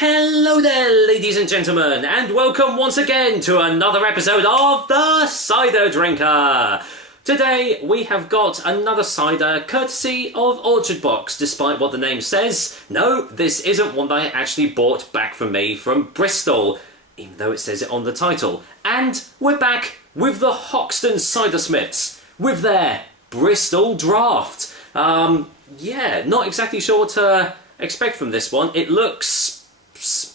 Hello there, ladies and gentlemen, and welcome once again to another episode of The Cider Drinker. Today we have got another cider courtesy of Orchard Box, despite what the name says. No, this isn't one that I actually bought back from me from Bristol, even though it says it on the title. And we're back with the Hoxton Cidersmiths, with their Bristol Draught. Yeah, not exactly sure what to expect from this one. It looks,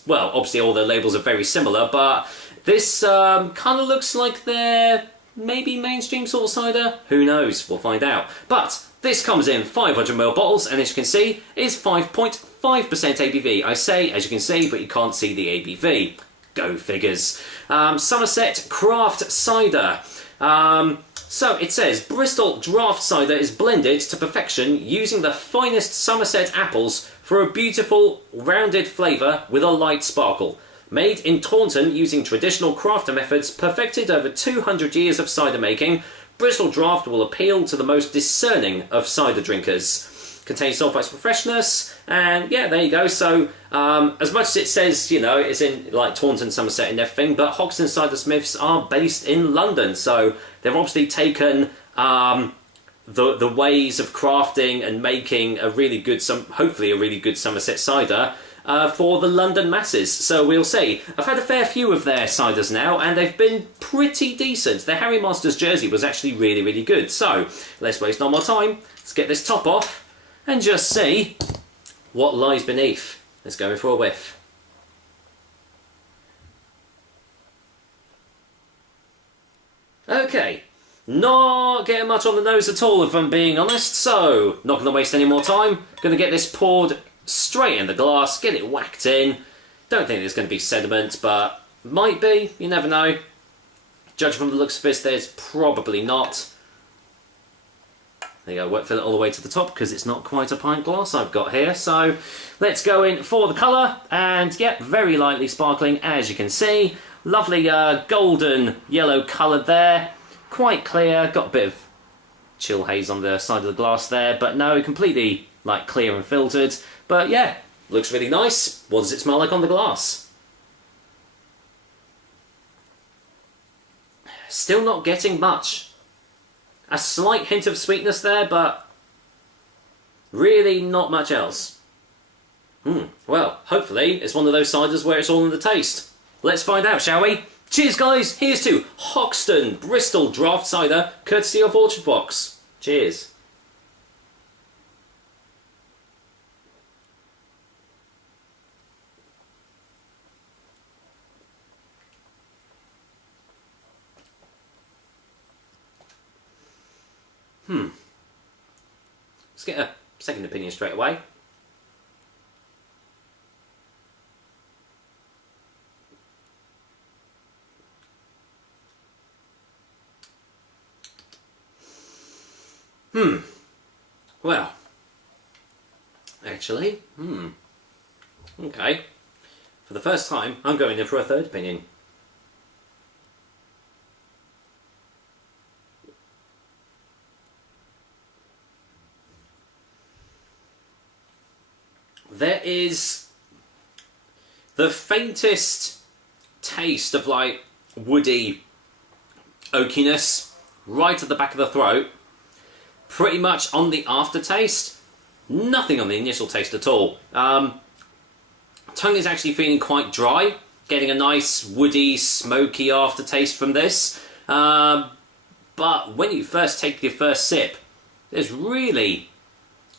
well, obviously all the labels are very similar, but this kind of looks like they're maybe mainstream sort of cider. Who knows? We'll find out. But this comes in 500ml bottles, and as you can see, is 5.5% ABV. I say, as you can see, but you can't see the ABV. Go figures. Somerset Craft Cider. So it says, Bristol Draught cider is blended to perfection using the finest Somerset apples for a beautiful, rounded flavour with a light sparkle. Made in Taunton using traditional crafter methods perfected over 200 years of cider making, Bristol Draught will appeal to the most discerning of cider drinkers. Contains sulfites for freshness, and yeah, there you go. So, as much as it says, you know, it's in like Taunton, Somerset and everything, but Hoxton Cidersmiths are based in London, so they've obviously taken the ways of crafting and making a really good, hopefully a really good Somerset cider for the London masses. So we'll see. I've had a fair few of their ciders now, and they've been pretty decent. Their Harry Masters jersey was actually really, really good. So let's waste no more time. Let's get this top off and just see what lies beneath. Let's go in for a whiff. Okay, not getting much on the nose at all if I'm being honest, so not going to waste any more time. Going to get this poured straight in the glass, get it whacked in. Don't think there's going to be sediment, but might be, you never know. Judging from the looks of this, there's probably not. There you go, won't fill it all the way to the top because it's not quite a pint glass I've got here. So let's go in for the colour, and yep, very lightly sparkling as you can see. Lovely golden yellow colour there, quite clear, got a bit of chill haze on the side of the glass there, but no, completely like clear and filtered. But yeah, looks really nice. What does it smell like on the glass? Still not getting much. A slight hint of sweetness there, but really not much else. Well, hopefully it's one of those ciders where it's all in the taste. Let's find out, shall we? Cheers, guys! Here's to Hoxton Bristol Draught Cider, courtesy of Orchard Box. Cheers. Let's get a second opinion straight away. Well, actually, okay. For the first time, I'm going in for a third opinion. There is the faintest taste of like woody oakiness right at the back of the throat, pretty much on the aftertaste, nothing on the initial taste at all. Tongue is actually feeling quite dry, getting a nice woody, smoky aftertaste from this, but when you first take your first sip, there's really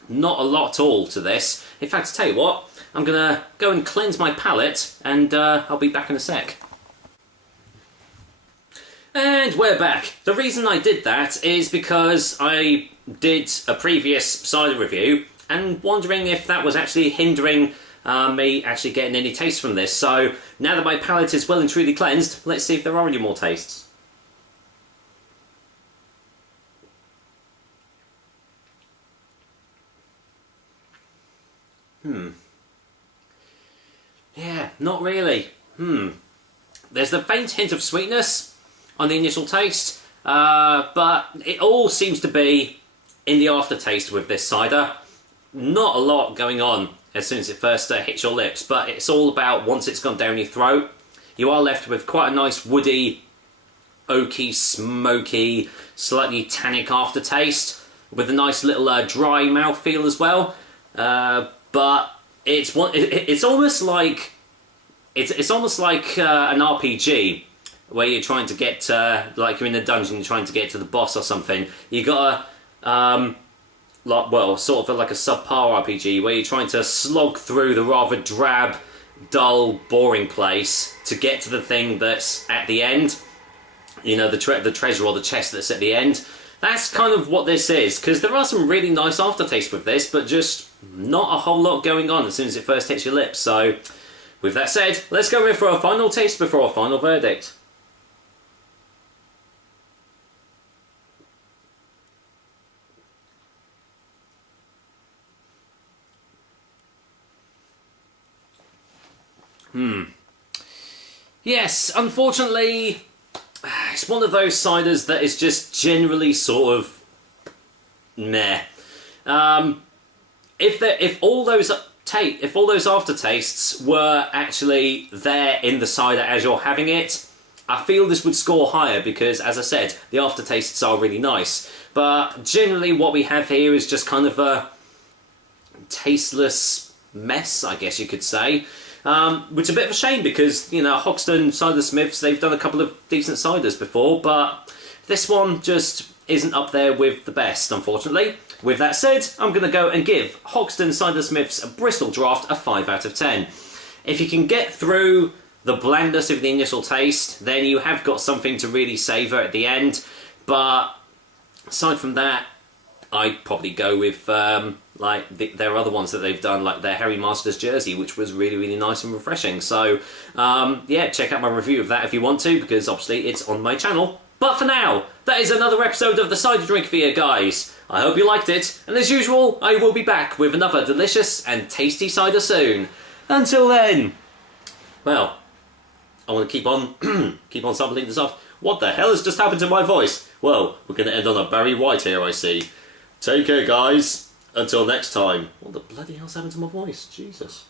not a lot at all to this. In fact, to tell you what, I'm going to go and cleanse my palate, and I'll be back in a sec. And we're back. The reason I did that is because I did a previous cider review and wondering if that was actually hindering me actually getting any taste from this. So now that my palate is well and truly cleansed, let's see if there are any more tastes. Yeah, not really. There's the faint hint of sweetness on the initial taste, but it all seems to be in the aftertaste with this cider. Not a lot going on as soon as it first hits your lips, but it's all about once it's gone down your throat, you are left with quite a nice woody, oaky, smoky, slightly tannic aftertaste, with a nice little dry mouthfeel as well. But it's almost like an RPG where you're trying to get like you're in a dungeon, you're trying to get to the boss or something. You gotta sort of like a subpar RPG where you're trying to slog through the rather drab, dull, boring place to get to the thing that's at the end. You know, the treasure or the chest that's at the end. That's kind of what this is, because there are some really nice aftertastes with this, but just not a whole lot going on as soon as it first hits your lips. So, with that said, let's go in for a final taste before a final verdict. Yes, unfortunately, it's one of those ciders that is just generally sort of meh. If all those aftertastes were actually there in the cider as you're having it, I feel this would score higher because, as I said, the aftertastes are really nice. But generally what we have here is just kind of a tasteless mess, I guess you could say. Which is a bit of a shame because, you know, Hoxton Cidersmiths, they've done a couple of decent ciders before, but this one just isn't up there with the best, unfortunately. With that said, I'm going to go and give Hoxton Cidersmiths Bristol Draught a 5 out of 10. If you can get through the blandness of the initial taste, then you have got something to really savour at the end, but aside from that, I'd probably go with their other ones that they've done, like their Harry Masters jersey, which was really, really nice and refreshing. So, yeah, check out my review of that if you want to, because obviously it's on my channel. But for now, that is another episode of the Cider Drink for you guys. I hope you liked it, and as usual, I will be back with another delicious and tasty cider soon. Until then, well, I want to keep on sampling this off. What the hell has just happened to my voice? Well, we're going to end on a Barry White here, I see. Take care, guys. Until next time. What the bloody hell's happened to my voice? Jesus.